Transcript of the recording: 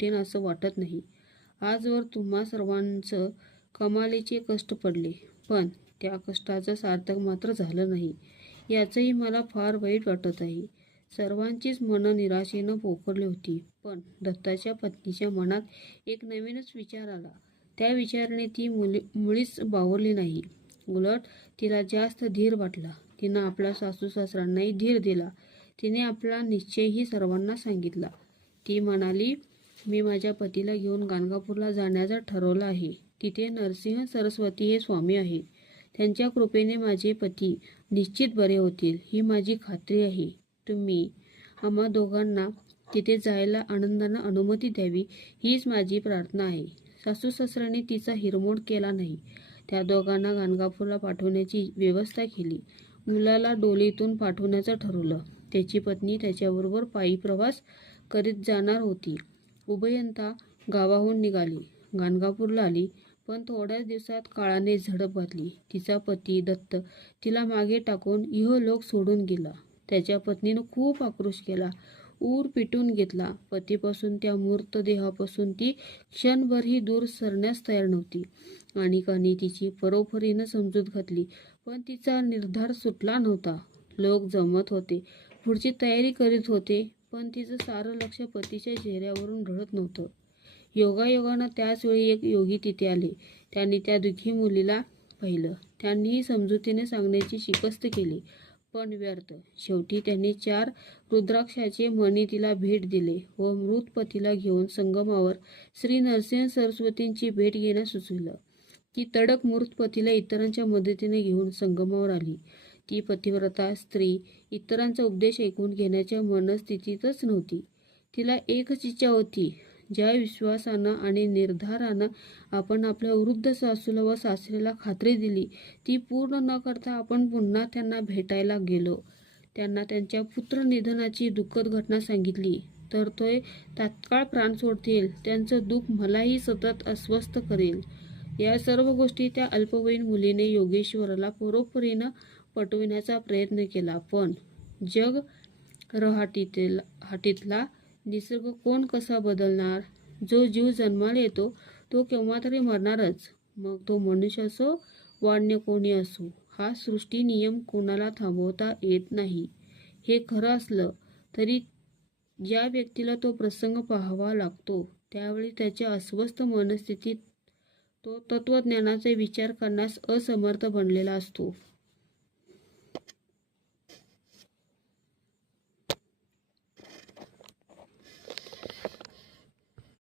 उठेन असं वाटत नाही. आजवर तुम्हा सर्वांचं कमालीचे कष्ट पडले, पण त्या कष्टाचं सार्थक मात्र झालं नाही. याचंही मला फार वाईट वाटत आहे. सर्वांचीच मनं निराशेनं पोखरली होती, पण दत्ताच्या पत्नीच्या मनात एक नवीनच विचार आला. त्या विचाराने ती मुळीच बावरली नाही. उलट तिला जास्त धीर वाटला. तिनं आपल्या सासू सासऱ्यांनाही धीर दिला. तिने आपला निश्चयही सर्वांना सांगितला. ती म्हणाली, मी माझ्या पतीला घेऊन गाणगापूरला जाण्याचं ठरवलं आहे. तिथे नरसिंह सरस्वती हे स्वामी आहेत. त्यांच्या कृपेने माझे पती निश्चित बरे होतील ही माझी खात्री आहे. तुम्ही आम्हा दोघांना तिथे जायला आनंदानं अनुमती द्यावी हीच माझी प्रार्थना आहे. सासू सासऱ्यांनी तिचा हिरमोड केला नाही. त्या दोघांना गाणगापूरला पाठवण्याची व्यवस्था केली. मुलाला डोलीतून पाठवण्याचं ठरवलं. त्याची पत्नी त्याच्याबरोबर पायी प्रवास करीत जाणार होती. उभयंता गावाहून निघाली, गाणगापूरला आली, पण थोड्याच दिवसात काळाने झडप घातली. तिचा पती दत्त तिला मागे टाकून इहलोक सोडून गेला. त्याच्या पत्नीनं खूप आक्रोश केला, ऊर पिटून घेतला. पतीपासून, त्या मूर्तदेहापासून ती क्षणभरही दूर सरण्यास तयार नव्हती. अनेकांनी तिची परोपरीनं समजूत घातली, पण तिचा निर्धार सुटला नव्हता. लोक जमत होते, पुढची तयारी करीत होते, पण तिचं सारं लक्ष पतीच्या चेहऱ्यावरून ढळत नव्हतं. योगायोगानं त्याच वेळी एक योगी तिथे आले. त्यांनी त्या दुःखी मुलीला पाहिलं. त्यांनीही समजुतीने सांगण्याची शिकस्त केली, पण व्यर्थ. शेवटी त्यांनी 4 रुद्राक्षाचे मणी तिला भेट दिले व मृत पतीला घेऊन संगमावर श्री नरसिंह सरस्वतींची भेट घेण्यास सुचविलं. ती तडक मृत पतीला इतरांच्या मदतीने घेऊन संगमावर आली. ती पतिव्रता स्त्री इतरांचा उपदेश ऐकून घेण्याच्या मनस्थितीतच नव्हती. तिला एकच इच्छा होती, ज्या विश्वासानं आणि निर्धारानं आपण आपल्या वृद्ध सासूला व सासऱ्याला खात्री दिली, ती पूर्ण न करता आपण पुन्हा त्यांना भेटायला गेलो, त्यांना त्यांच्या पुत्र निधनाची दुःखद घटना सांगितली, तर ते तात्काळ प्राण सोडतील. त्यांचं दुःख मलाही सतत अस्वस्थ करेल. या सर्व गोष्टी त्या अल्पवयीन मुलीने योगेश्वराला परोपरीनं पटविण्याचा प्रयत्न केला, पण जग रहाटीतला निसर्ग कोण कसा बदलणार? जो जीव जन्माला येतो तो केव्हा तरी मरणारच, मग तो मनुष्य असो वा अन्य कोणी असो. हा सृष्टी नियम कोणाला थांबवता येत नाही. हे खरं असलं तरी ज्या व्यक्तीला तो प्रसंग पाहावा लागतो, त्यावेळी त्याच्या अस्वस्थ मनस्थितीत तो तत्वज्ञानाचा विचार करण्यास असमर्थ बनलेला असतो.